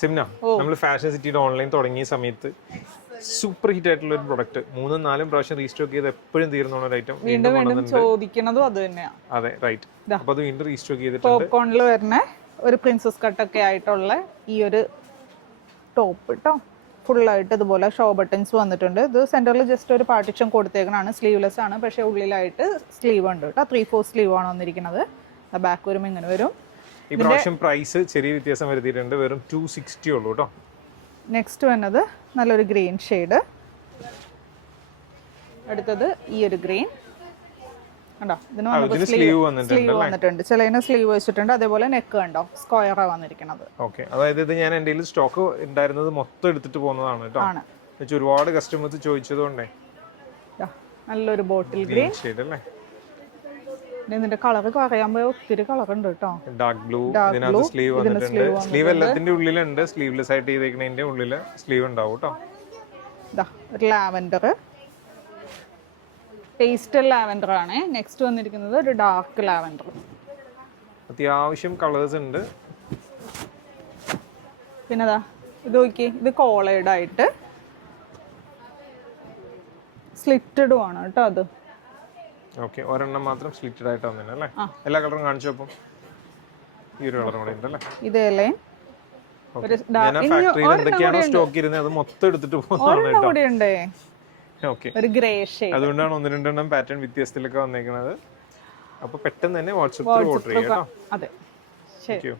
സിംന നമ്മൾ ഫാഷൻ സിറ്റിയുടെ ഓൺലൈൻ തുടങ്ങിയ സമയത്ത് സൂപ്പർ ഹിറ്റ് ആയിട്ടുള്ള ഒരു പ്രൊഡക്റ്റ് 3-4 പ്രാവശ്യം റീസ്റ്റോക്ക് ചെയ്ത് എപ്പോഴും തീർന്ന ഒരു ഐറ്റം വീണ്ടും ചോദിക്കുന്നതും അത് തന്നെയാണ്. അതെ റൈറ്റ്. അപ്പൊ അത് വീണ്ടും റീസ്റ്റോക്ക് ചെയ്തിട്ടുണ്ട്. പോപ്കോണിൽ വരുന്ന ഒരു പ്രിൻസസ് കട്ടൊക്കെ ആയിട്ടുള്ള ഈ ഒരു ടോപ്പ് കേട്ടോ, ഫുള്ളായിട്ട് ഇതുപോലെ ഷോ ബട്ടൺസ് വന്നിട്ടുണ്ട്. ഇത് സെന്ററിൽ ജസ്റ്റ് ഒരു പാർട്ടിഷൻ കൊടുത്തേക്കണാണ്. സ്ലീവ്ലെസ് ആണ്, പക്ഷേ ഉള്ളിലായിട്ട് സ്ലീവ് ഉണ്ട് കേട്ടോ. 3/4 സ്ലീവ് ആണ് വന്നിരിക്കുന്നത്. ബാക്ക് വരുമ്പോൾ ഇങ്ങനെ വരും. ഈ പ്രാവശ്യം പ്രൈസ് ചെറിയ വ്യത്യാസം വരുത്തിയിട്ടുണ്ട്. വെറും 260 ഉള്ളൂ കേട്ടോ. നെക്സ്റ്റ് വന്നത് നല്ലൊരു ഗ്രീൻ ഷെയ്ഡ്. അടുത്തത് ഈ ഒരു ഗ്രീൻ കണ്ടോ, ഇതിന് സ്ലീവ് വന്നിട്ടുണ്ട്. ചിലതിന് സ്ലീവ് വെച്ചിട്ടുണ്ട്. അതേപോലെ നെക്ക് കണ്ടോ, സ്ക്വയറാ വന്നിരിക്കുന്നത്. ഓക്കെ, അതായത് ഇത് ഞാൻ എൻ്റെ സ്റ്റോക്ക് ഉണ്ടായിരുന്നത് മൊത്തം എടുത്തിട്ട് പോകുന്നതാണ് കേട്ടോ. ഒരുപാട് കസ്റ്റമേഴ്സ് ചോദിച്ചതുകൊണ്ടേ. നല്ലൊരു ബോട്ടിൽ ഗ്രീൻ ഷെയ്ഡ് അല്ലേ. ഇതിന്റെ കളർ പറയാൻ പോയ ഒത്തിരി കളർ ഉണ്ട് കേട്ടോ. ഡാർക്ക് ബ്ലൂ, ഇതിനകത്ത് സ്ലീവ് വന്നിട്ടുണ്ട്. സ്ലീവ് എല്ലാത്തിന്റെ ഉള്ളിലുണ്ട്. സ്ലീവ്ലെസ് ആയിട്ട് ചെയ്തേക്കുന്നതിന്റെ ഉള്ളില് സ്ലീവ് ഉണ്ടാവും കേട്ടോ. ഒരു ലാവൻഡർ, പേസ്റ്റൽ ലാവൻഡർ ആണ്. നെക്സ്റ്റ് വന്നിരിക്കുന്നത് ഒരു ഡാർക്ക് ലാവൻഡർ. അത്യാവശ്യം കളേഴ്സ് ഉണ്ട്. പിന്നെ ഇത് നോക്കി, ഇത് കോളേഡ് ആയിട്ട് സ്ലിറ്റഡും ആണ് കേട്ടോ. അത് ഓക്കെ, ഒരെണ്ണം മാത്രം സ്ലിറ്റഡ് ആയിട്ട് വന്നിട്ടുണ്ട് അല്ലേ. എല്ലാ കളറും കാണിച്ചു. അപ്പം ഈ ഒരു കളറും കൂടെ ഉണ്ടല്ലേ. ഇതല്ലേ എന്തൊക്കെയാണോ സ്റ്റോക്ക് ഇരുന്നത് അത് മൊത്തം എടുത്തിട്ട് പോകുന്നതാണ്. ഓക്കെ, ഒരു ഗ്രേ ഷെയ്ഡ്. അതുകൊണ്ടാണ് 1-2 പാറ്റേൺ വ്യത്യാസത്തിലൊക്കെ വന്നേക്കുന്നത്. അപ്പൊ പെട്ടെന്ന് തന്നെ വാട്സ്ആപ്പിൽ ഓർഡർ ചെയ്യാം കേട്ടോ. അതെ, ശരി.